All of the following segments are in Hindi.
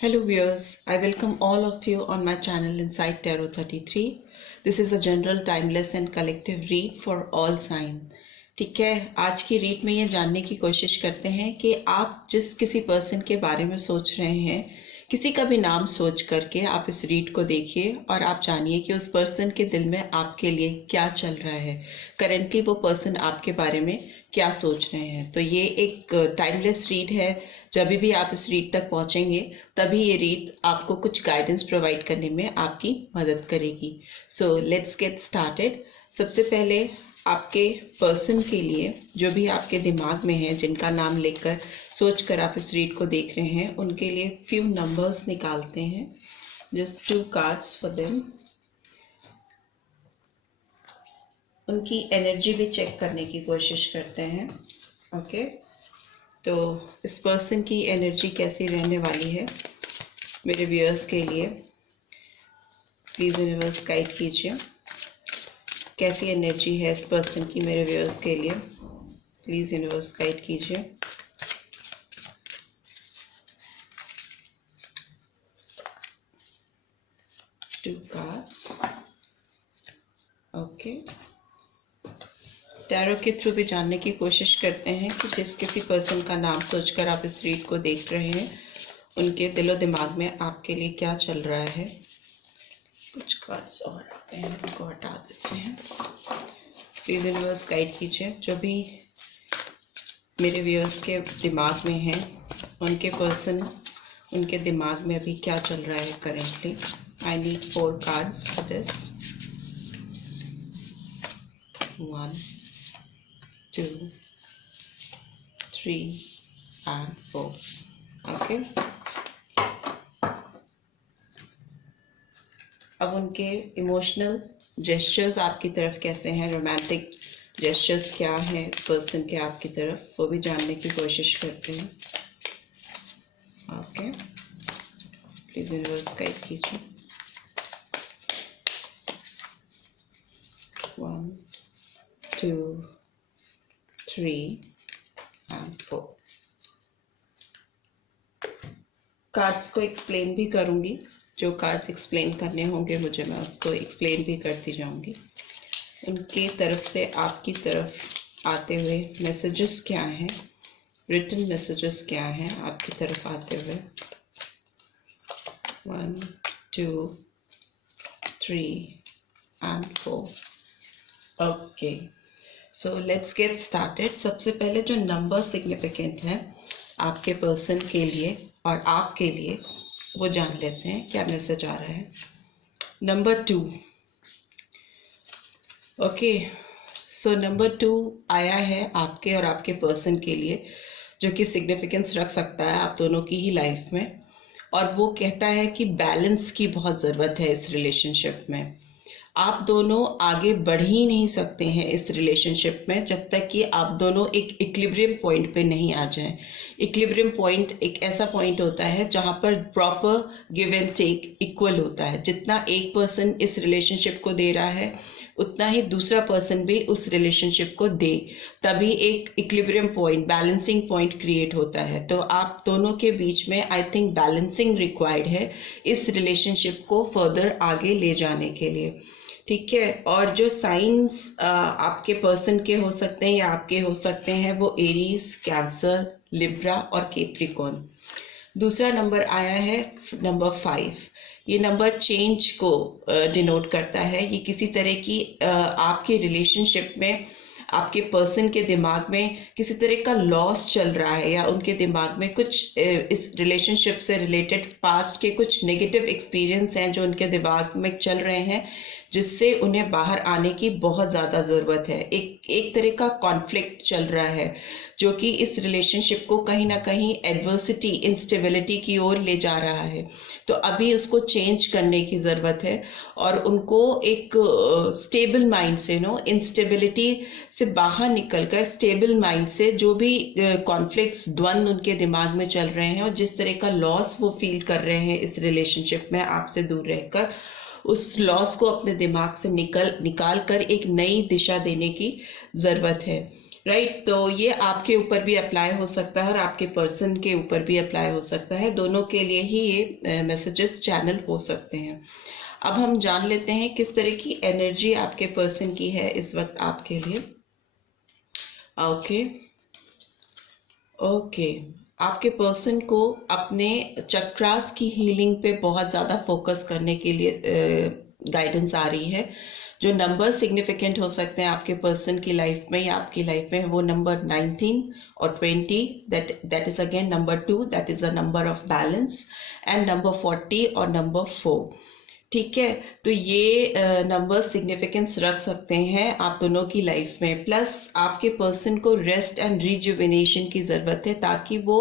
Hello viewers, I welcome all of you on my channel Inside Tarot 33. This is a general timeless and collective read for all sign. ठीक है, आज की रीड में ये जानने की कोशिश करते हैं कि आप जिस किसी पर्सन के बारे में सोच रहे हैं, किसी का भी नाम सोच करके आप इस रीड को देखिए और आप जानिए कि उस पर्सन के दिल में आपके लिए क्या चल रहा है। करेंटली वो पर्सन आपके बारे में क्या सोच रहे हैं। तो ये एक टाइमलेस रीड है। जब भी आप इस रीड तक पहुंचेंगे तभी ये रीड आपको कुछ गाइडेंस प्रोवाइड करने में आपकी मदद करेगी। So let's get started. सबसे पहले आपके पर्सन के लिए जो भी आपके दिमाग में है, जिनका नाम लेकर सोच कर आप इस रीड को देख रहे हैं, उनके लिए फ्यू नंबर्स निकालते हैं। Just 2 cards for them. उनकी एनर्जी भी चेक करने की कोशिश करते हैं। ओके, तो इस पर्सन की एनर्जी कैसी रहने वाली है मेरे व्यूअर्स के लिए, प्लीज़ यूनिवर्स गाइड कीजिए। कैसी एनर्जी है इस पर्सन की मेरे व्यूअर्स के लिए, प्लीज़ यूनिवर्स गाइड कीजिए। To cards. ओके, टैरो के थ्रू भी जानने की कोशिश करते हैं कि जिस किसी पर्सन का नाम सोचकर आप इस रीड को देख रहे हैं, उनके दिलो दिमाग में आपके लिए क्या चल रहा है। कुछ कार्ड्स और आ गए हैं, उनको हटा देते हैं। प्लीज़ यूनिवर्स गाइड कीजिए। जो भी मेरे व्यूअर्स के दिमाग में है, उनके पर्सन, उनके दिमाग में अभी क्या चल रहा है currently. I need 4 cards for this. 1 2 3 and 4. Okay, अब उनके इमोशनल जेस्चर्स आपकी तरफ कैसे हैं, रोमांटिक जेस्चर्स क्या हैं इस पर्सन के आपकी तरफ, वो भी जानने की कोशिश करते हैं। ओके, प्लीज यूनिवर्स गाइड कीजिए। 1 2 3 and 4। कार्ड्स को एक्सप्लेन भी करूंगी। जो कार्ड्स एक्सप्लेन करने होंगे मुझे, मैं उसको एक्सप्लेन भी करती जाऊंगी। उनके तरफ से आपकी तरफ आते हुए मैसेजेस क्या हैं, रिटन मैसेजेस क्या हैं आपकी तरफ आते हुए। 1 2 3 and 4। Okay, so let's get started. सबसे पहले जो नंबर सिग्निफिकेंट है आपके पर्सन के लिए और आपके लिए, वो जान लेते हैं क्या मैसेज आ रहा है। नंबर 2। ओके, सो नंबर 2 आया है आपके और आपके पर्सन के लिए, जो कि सिग्निफिकेंस रख सकता है आप दोनों की ही लाइफ में। और वो कहता है कि बैलेंस की बहुत ज़रूरत है इस रिलेशनशिप में। आप दोनों आगे बढ़ ही नहीं सकते हैं इस रिलेशनशिप में जब तक कि आप दोनों एक इक्विलिब्रियम पॉइंट पे नहीं आ जाएं। इक्विलिब्रियम पॉइंट एक ऐसा पॉइंट होता है जहां पर proper give and take equal होता है। जितना एक पर्सन इस रिलेशनशिप को दे रहा है, उतना ही दूसरा पर्सन भी उस रिलेशनशिप को दे, तभी एक equilibrium point, balancing point create होता है। तो आप दोनों के बीच में आई थिंक बैलेंसिंग रिक्वायर्ड है इस रिलेशनशिप को फर्दर आगे ले जाने के लिए। ठीक है, और जो साइंस आपके पर्सन के हो सकते हैं या आपके हो सकते हैं, वो एरीज, कैंसर, लिब्रा और कैप्रिकॉर्न। दूसरा नंबर आया है नंबर 5। ये नंबर चेंज को डिनोट करता है। ये किसी तरह की आपके रिलेशनशिप में आपके पर्सन के दिमाग में किसी तरह का लॉस चल रहा है, या उनके दिमाग में कुछ इस रिलेशनशिप से रिलेटेड पास्ट के कुछ नेगेटिव एक्सपीरियंस हैं जो उनके दिमाग में चल रहे हैं, जिससे उन्हें बाहर आने की बहुत ज़्यादा ज़रूरत है। एक तरह का कॉन्फ्लिक्ट चल रहा है जो कि इस रिलेशनशिप को कहीं ना कहीं एडवर्सिटी, इंस्टेबिलिटी की ओर ले जा रहा है। तो अभी उसको चेंज करने की ज़रूरत है और उनको एक स्टेबल माइंड से, इंस्टेबिलिटी से बाहर निकलकर स्टेबल माइंड से जो भी कॉन्फ्लिक्ट्स, द्वंद्व उनके दिमाग में चल रहे हैं और जिस तरह का लॉस वो फील कर रहे हैं इस रिलेशनशिप में आपसे दूर रहकर, उस लॉस को अपने दिमाग से निकाल कर एक नई दिशा देने की ज़रूरत है। राइट। तो ये आपके ऊपर भी अप्लाई हो सकता है और आपके पर्सन के ऊपर भी अप्लाई हो सकता है, दोनों के लिए ही ये मैसेजेस चैनल हो सकते हैं। अब हम जान लेते हैं किस तरह की एनर्जी आपके पर्सन की है इस वक्त आपके लिए। ओके ओके, आपके पर्सन को अपने चक्रास की हीलिंग पे बहुत ज़्यादा फोकस करने के लिए गाइडेंस आ रही है। जो नंबर सिग्निफिकेंट हो सकते हैं आपके पर्सन की लाइफ में या आपकी लाइफ में, वो नंबर 19 और 20, that is again number 2, that is the number of balance, and number 40 और नंबर 4। ठीक है, तो ये नंबर सिग्निफिकेंस रख सकते हैं आप दोनों की लाइफ में। प्लस आपके पर्सन को रेस्ट एंड रिजुविनेशन की ज़रूरत है ताकि वो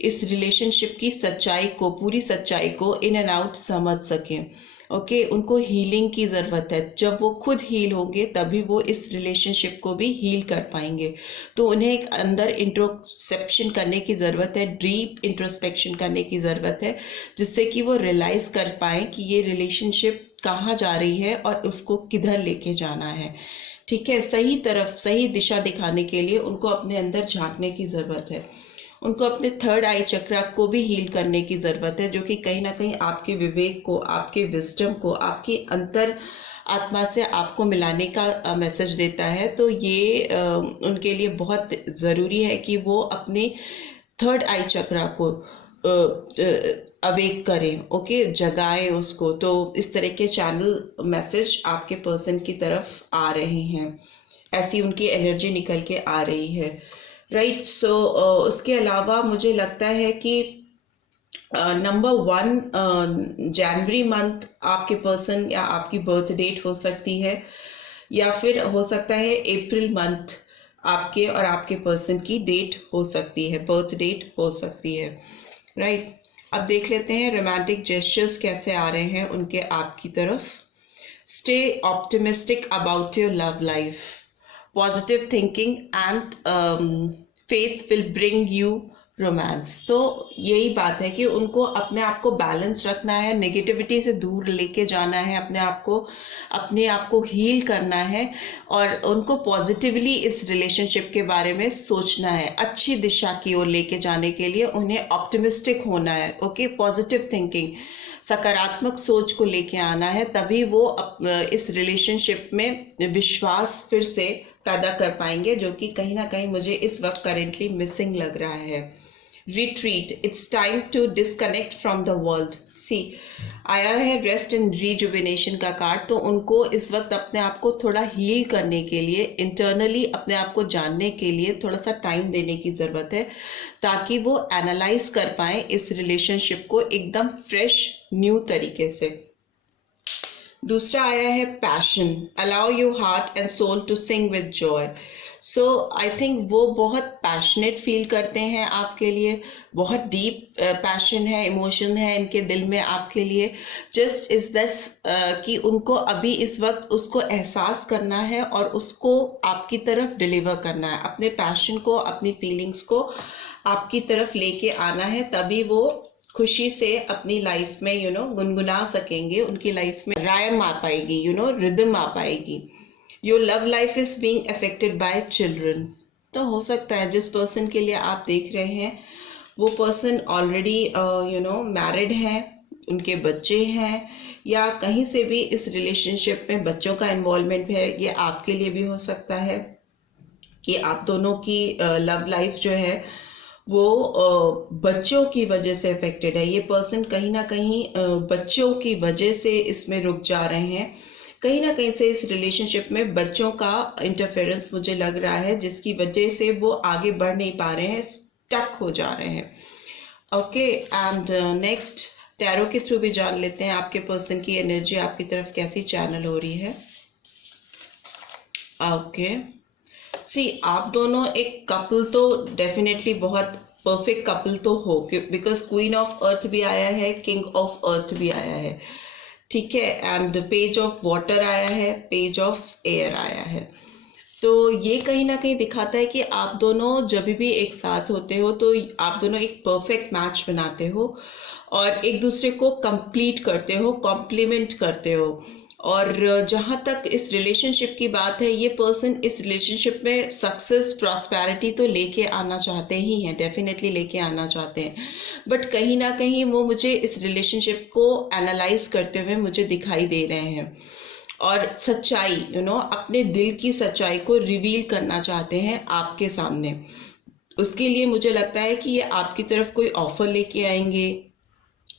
इस रिलेशनशिप की सच्चाई को, पूरी सच्चाई को इन एंड आउट समझ सकें। ओके, उनको हीलिंग की ज़रूरत है। जब वो खुद हील होंगे तभी वो इस रिलेशनशिप को भी हील कर पाएंगे। तो उन्हें एक अंदर इंट्रोस्पेक्शन करने की ज़रूरत है, डीप इंट्रोस्पेक्शन करने की ज़रूरत है, जिससे कि वो रियलाइज़ कर पाएँ कि ये रिलेशनशिप कहाँ जा रही है और उसको किधर लेके जाना है। ठीक है, सही तरफ, सही दिशा दिखाने के लिए उनको अपने अंदर झांकने की ज़रूरत है। उनको अपने थर्ड आई चक्रा को भी हील करने की ज़रूरत है, जो कि कहीं ना कहीं आपके विवेक को, आपके विजडम को, आपकी अंतर आत्मा से आपको मिलाने का मैसेज देता है। तो ये उनके लिए बहुत ज़रूरी है कि वो अपने थर्ड आई चक्रा को अवेक करें, ओके, जगाएं उसको। तो इस तरह के चैनल मैसेज आपके पर्सन की तरफ आ रहे हैं, ऐसी उनकी एनर्जी निकल के आ रही है। राइट। सो उसके अलावा मुझे लगता है कि नंबर 1 जनवरी मंथ आपके पर्सन या आपकी बर्थ डेट हो सकती है, या फिर हो सकता है अप्रैल मंथ आपके और आपके पर्सन की डेट हो सकती है, बर्थ डेट हो सकती है। राइट। अब देख लेते हैं रोमांटिक जेस्चर्स कैसे आ रहे हैं उनके आपकी तरफ। Stay optimistic about your love life, positive thinking and faith will bring you romance. तो यही बात है कि उनको अपने आप को बैलेंस रखना है, नेगेटिविटी से दूर लेके जाना है, अपने आप को हील करना है, और उनको पॉजिटिवली इस रिलेशनशिप के बारे में सोचना है। अच्छी दिशा की ओर लेके जाने के लिए उन्हें ऑप्टिमिस्टिक होना है। ओके, पॉजिटिव थिंकिंग, सकारात्मक सोच को लेके आना है, तभी वो इस रिलेशनशिप में विश्वास फिर से पैदा कर पाएंगे, जो कि कहीं ना कहीं मुझे इस वक्त करेंटली मिसिंग लग रहा है। Retreat, it's time to disconnect from the world. See, आया है रेस्ट एंड रिजुविनेशन का कार्ड। तो उनको इस वक्त अपने आप को थोड़ा हील करने के लिए, इंटरनली अपने आप को जानने के लिए थोड़ा सा टाइम देने की ज़रूरत है, ताकि वो एनालाइज कर पाए इस रिलेशनशिप को एकदम फ्रेश न्यू तरीके से। दूसरा आया है passion, allow your heart and soul to sing with joy. So I think वो बहुत पैशनेट फील करते हैं आपके लिए, बहुत डीप पैशन है, इमोशन है इनके दिल में आपके लिए। जस्ट इज दस कि उनको अभी इस वक्त उसको एहसास करना है और उसको आपकी तरफ डिलीवर करना है, अपने पैशन को, अपनी फीलिंग्स को आपकी तरफ लेके आना है, तभी वो खुशी से अपनी लाइफ में गुनगुना सकेंगे, उनकी लाइफ में रायम आ पाएगी, रिदम आ पाएगी। Your love life is being affected by children. तो हो सकता है जिस पर्सन के लिए आप देख रहे हैं वो पर्सन ऑलरेडी मैरिड है, उनके बच्चे हैं, या कहीं से भी इस रिलेशनशिप में बच्चों का इन्वॉल्वमेंट है। ये आपके लिए भी हो सकता है कि आप दोनों की लव लाइफ जो है वो बच्चों की वजह से अफेक्टेड है। ये पर्सन कहीं ना कहीं बच्चों की वजह से इसमें रुक जा रहे हैं, कहीं ना कहीं से इस रिलेशनशिप में बच्चों का इंटरफेरेंस मुझे लग रहा है, जिसकी वजह से वो आगे बढ़ नहीं पा रहे हैं, स्टक हो जा रहे हैं। ओके, एंड नेक्स्ट टैरो के थ्रू भी जान लेते हैं आपके पर्सन की एनर्जी आपकी तरफ कैसी चैनल हो रही है। ओके, सी, आप दोनों एक कपल तो डेफिनेटली बहुत परफेक्ट कपल तो हो, बिकॉज क्वीन ऑफ अर्थ भी आया है, किंग ऑफ अर्थ भी आया है। ठीक है, एंड पेज ऑफ वाटर आया है, पेज ऑफ एयर आया है। तो ये कहीं ना कहीं दिखाता है कि आप दोनों जब भी एक साथ होते हो तो आप दोनों एक परफेक्ट मैच बनाते हो और एक दूसरे को कंप्लीट करते हो, कॉम्प्लीमेंट करते हो, और जहाँ तक इस रिलेशनशिप की बात है, ये पर्सन इस रिलेशनशिप में सक्सेस प्रॉस्पेरिटी तो लेके आना चाहते ही हैं, डेफिनेटली लेके आना चाहते हैं, बट कहीं ना कहीं वो मुझे इस रिलेशनशिप को एनालाइज करते हुए मुझे दिखाई दे रहे हैं और सच्चाई अपने दिल की सच्चाई को रिवील करना चाहते हैं आपके सामने। उसके लिए मुझे लगता है कि ये आपकी तरफ कोई ऑफर लेके आएंगे,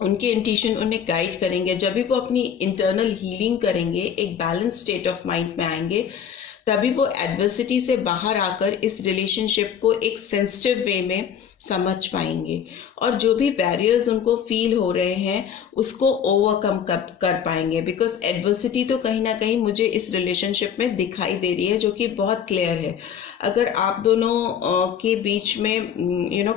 उनके इंट्यूशन उन्हें गाइड करेंगे। जब भी वो अपनी इंटरनल हीलिंग करेंगे, एक बैलेंस स्टेट ऑफ माइंड में आएंगे, तभी वो एडवर्सिटी से बाहर आकर इस रिलेशनशिप को एक सेंसिटिव वे में समझ पाएंगे और जो भी बैरियर्स उनको फील हो रहे हैं उसको ओवरकम कर पाएंगे। बिकॉज एडवर्सिटी तो कहीं ना कहीं मुझे इस रिलेशनशिप में दिखाई दे रही है, जो कि बहुत क्लियर है। अगर आप दोनों के बीच में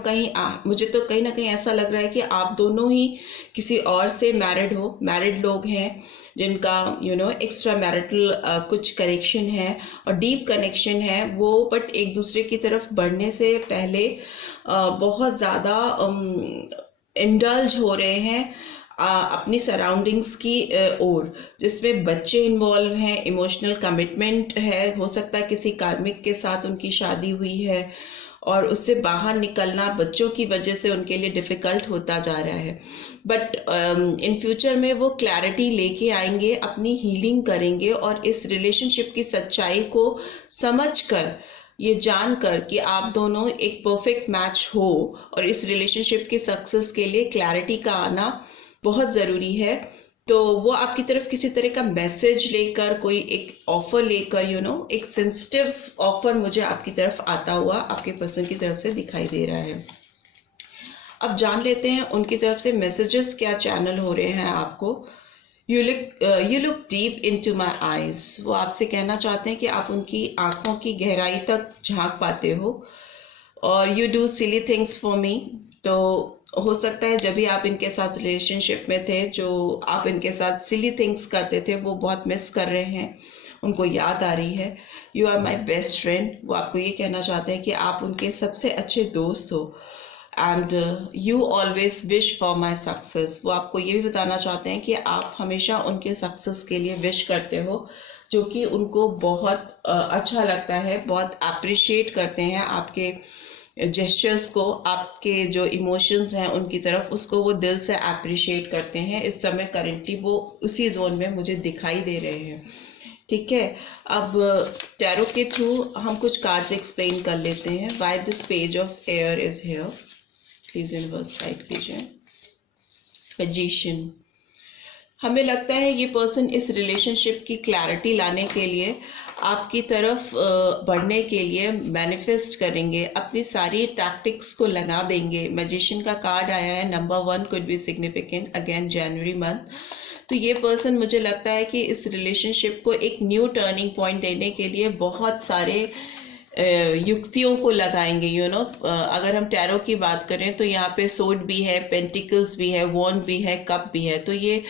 कहीं मुझे तो कहीं ना कहीं ऐसा लग रहा है कि आप दोनों ही किसी और से मैरिड लोग हैं जिनका एक्स्ट्रा मैरिटल कुछ कनेक्शन है और डीप कनेक्शन है वो, बट एक दूसरे की तरफ बढ़ने से पहले बहुत ज़्यादा इंडल्ज हो रहे हैं अपनी सराउंडिंग्स की ओर, जिसमें बच्चे इन्वॉल्व हैं, इमोशनल कमिटमेंट है, हो सकता है किसी कार्मिक के साथ उनकी शादी हुई है और उससे बाहर निकलना बच्चों की वजह से उनके लिए डिफ़िकल्ट होता जा रहा है। बट इन फ्यूचर में वो क्लैरिटी लेके आएंगे, अपनी हीलिंग करेंगे और इस रिलेशनशिप की सच्चाई को समझकर, ये जानकर कि आप दोनों एक परफेक्ट मैच हो और इस रिलेशनशिप की सक्सेस के लिए क्लैरिटी का आना बहुत ज़रूरी है। तो वो आपकी तरफ किसी तरह का मैसेज लेकर, कोई एक ऑफर लेकर एक सेंसिटिव ऑफर मुझे आपकी तरफ आता हुआ आपके पर्सन की तरफ से दिखाई दे रहा है। अब जान लेते हैं उनकी तरफ से मैसेजेस क्या चैनल हो रहे हैं आपको। You look deep into my eyes. वो आपसे कहना चाहते हैं कि आप उनकी आंखों की गहराई तक झांक पाते हो और you do silly things for me। तो हो सकता है जब भी आप इनके साथ रिलेशनशिप में थे, जो आप इनके साथ सिली थिंग्स करते थे वो बहुत मिस कर रहे हैं, उनको याद आ रही है। You are my best friend. वो आपको ये कहना चाहते हैं कि आप उनके सबसे अच्छे दोस्त हो and you always wish for my success. वो आपको ये भी बताना चाहते हैं कि आप हमेशा उनके सक्सेस के लिए विश करते हो, जो कि उनको बहुत अच्छा लगता है, बहुत अप्रिशिएट करते हैं आपके जेस्चर्स को, आपके जो इमोशंस हैं उनकी तरफ, उसको वो दिल से अप्रिशिएट करते हैं। इस समय करेंटली वो उसी जोन में मुझे दिखाई दे रहे हैं। ठीक है, अब टैरो के थ्रू हम कुछ कार्ड्स एक्सप्लेन कर लेते हैं। Why this page of air is here, please universe guide कीजिए। मैजिशियन, हमें लगता है ये पर्सन इस रिलेशनशिप की क्लैरिटी लाने के लिए, आपकी तरफ बढ़ने के लिए मैनिफेस्ट करेंगे, अपनी सारी टैक्टिक्स को लगा देंगे। मैजिशियन का कार्ड आया है, number 1 could be significant, again January month. तो ये पर्सन मुझे लगता है कि इस रिलेशनशिप को एक न्यू टर्निंग पॉइंट देने के लिए बहुत सारे युक्तियों को लगाएंगे। अगर हम टैरो की बात करें तो यहाँ पे सोर्ड भी है, पेंटिकल्स भी है, वॉन्ड भी है, कप भी है। तो ये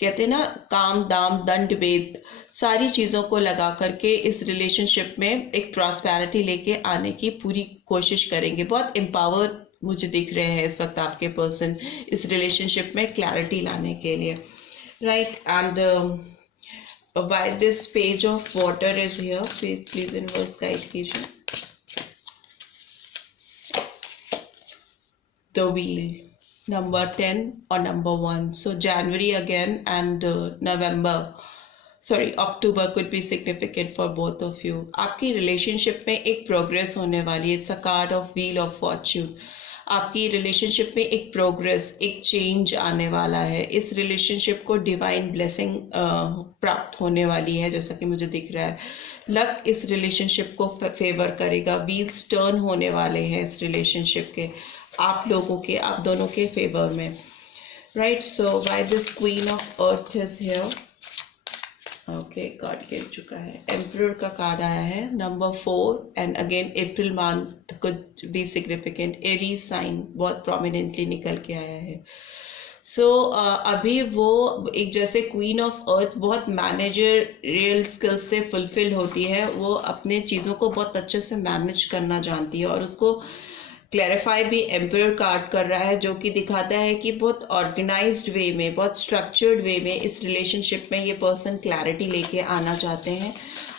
कहते हैं ना, काम दाम दंड भेद, सारी चीज़ों को लगा करके इस रिलेशनशिप में एक प्रॉस्पेरिटी लेके आने की पूरी कोशिश करेंगे। बहुत एम्पावर मुझे दिख रहे हैं इस वक्त आपके पर्सन इस रिलेशनशिप में क्लैरिटी लाने के लिए, right. And why this page of water is here, please universe guide कीजिए। The wheel, number 10 or number 1. So January again and October could be significant for both of you. आपकी रिलेशनशिप में एक प्रोग्रेस होने वाली है। It's a card of wheel of Fortune. आपकी रिलेशनशिप में एक प्रोग्रेस, एक चेंज आने वाला है। इस रिलेशनशिप को डिवाइन ब्लेसिंग प्राप्त होने वाली है, जैसा कि मुझे दिख रहा है। लक इस रिलेशनशिप को फेवर करेगा। व्हील्स टर्न होने वाले हैं इस रिलेशनशिप के, आप लोगों के, आप दोनों के फेवर में, right. So why this queen of earth is here, okay, card गिर चुका है। एम्परर का कार्ड आया है, number 4 and again April month could be significant. Aries sign बहुत प्रोमिनेंटली निकल के आया है। सो अभी वो एक जैसे क्वीन ऑफ अर्थ बहुत मैनेजरियल स्किल्स से फुलफिल होती है। वो अपने चीज़ों को बहुत अच्छे से मैनेज करना जानती है और उसको क्लैरिफाई भी एम्पायर कार्ड कर रहा है, जो कि दिखाता है कि बहुत ऑर्गेनाइज्ड वे में, बहुत स्ट्रक्चर्ड वे में इस रिलेशनशिप में ये पर्सन क्लैरिटी लेके आना चाहते हैं।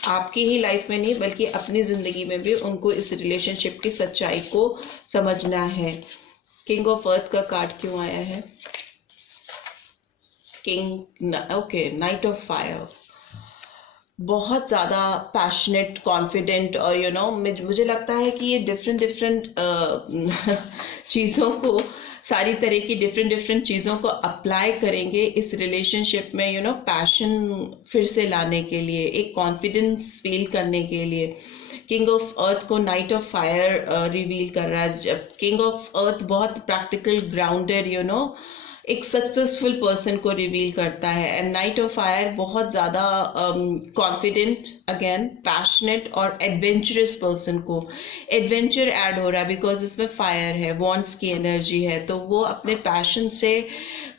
आपकी ही लाइफ में नहीं बल्कि अपनी जिंदगी में भी उनको इस रिलेशनशिप की सच्चाई को समझना है। किंग ऑफ अर्थ का कार्ड क्यों आया है? Okay, night of fire. बहुत ज़्यादा पैशनेट, कॉन्फिडेंट और मुझे लगता है कि ये डिफरेंट चीज़ों को, सारी तरह की डिफरेंट चीज़ों को अप्लाई करेंगे इस रिलेशनशिप में, पैशन फिर से लाने के लिए, एक कॉन्फिडेंस फील करने के लिए। किंग ऑफ अर्थ को नाइट ऑफ फायर रिवील कर रहा है। जब किंग ऑफ अर्थ बहुत प्रैक्टिकल, ग्राउंडेड, एक सक्सेसफुल पर्सन को रिवील करता है। एंड नाइट ऑफ फायर बहुत ज़्यादा कॉन्फिडेंट, अगेन पैशनेट और एडवेंचरस पर्सन को एडवेंचर ऐड हो रहा है, बिकॉज इसमें फायर है, वॉन्ट्स की एनर्जी है, तो वो अपने पैशन से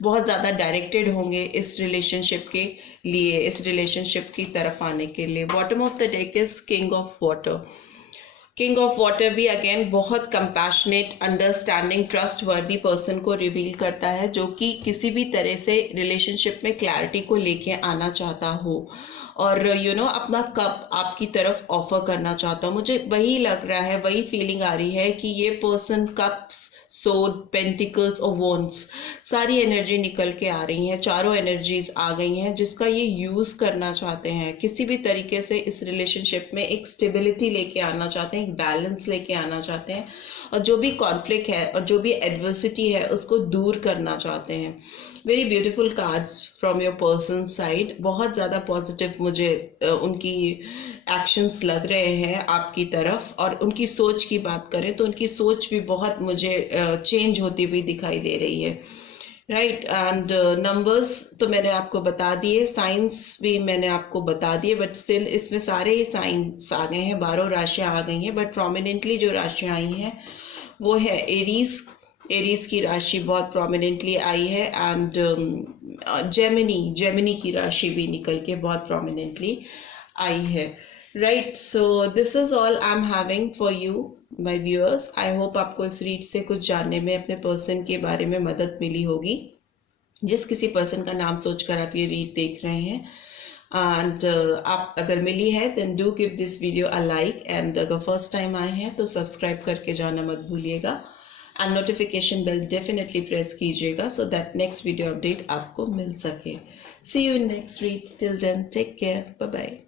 बहुत ज़्यादा डायरेक्टेड होंगे इस रिलेशनशिप के लिए, इस रिलेशनशिप की तरफ आने के लिए। Bottom of the deck is king of water. King of water भी अगेन बहुत कंपैशनेट, अंडरस्टैंडिंग, ट्रस्ट वर्दी पर्सन को रिवील करता है, जो कि किसी भी तरह से रिलेशनशिप में क्लैरिटी को लेके आना चाहता हो और अपना कप आपकी तरफ ऑफर करना चाहता हो। मुझे वही लग रहा है, वही फीलिंग आ रही है कि ये पर्सन कप्स, सोड, पेंटिकल्स और वॉन्ड्स, सारी एनर्जी निकल के आ रही हैं, चारों एनर्जीज आ गई हैं, जिसका ये यूज करना चाहते हैं। किसी भी तरीके से इस रिलेशनशिप में एक स्टेबिलिटी लेके आना चाहते हैं, एक बैलेंस लेके आना चाहते हैं, और जो भी कॉन्फ्लिक्ट है और जो भी एडवर्सिटी है उसको दूर करना चाहते हैं। Very beautiful cards from your person side. बहुत ज़्यादा पॉजिटिव मुझे उनकी एक्शंस लग रहे हैं आपकी तरफ, और उनकी सोच की बात करें तो उनकी सोच भी बहुत मुझे चेंज होती हुई दिखाई दे रही है। राइट, एंड नंबर्स तो मैंने आपको बता दिए, साइंस भी मैंने आपको बता दिए, बट स्टिल इसमें सारे ही साइंस आ गए हैं, 12 राशियां आ गई हैं, बट प्रोमिनेंटली जो राशियां आई हैं वो है एरीज। एरीज की राशि बहुत प्रोमिनेंटली आई है, एंड जेमिनी की राशि भी निकल के बहुत प्रोमिनेंटली आई है। Right, so this is all I am having for you my viewers. I hope आपको इस रीड से कुछ जानने में, अपने पर्सन के बारे में मदद मिली होगी। जिस किसी पर्सन का नाम सोचकर आप ये रीड देख रहे हैं, एंड आप अगर मिली है then do give this video a like, and अगर फर्स्ट टाइम आए हैं तो सब्सक्राइब करके जाना मत भूलिएगा, and notification bell definitely press कीजिएगा so that next video update आपको मिल सके। See you in next read, till then take care, bye bye.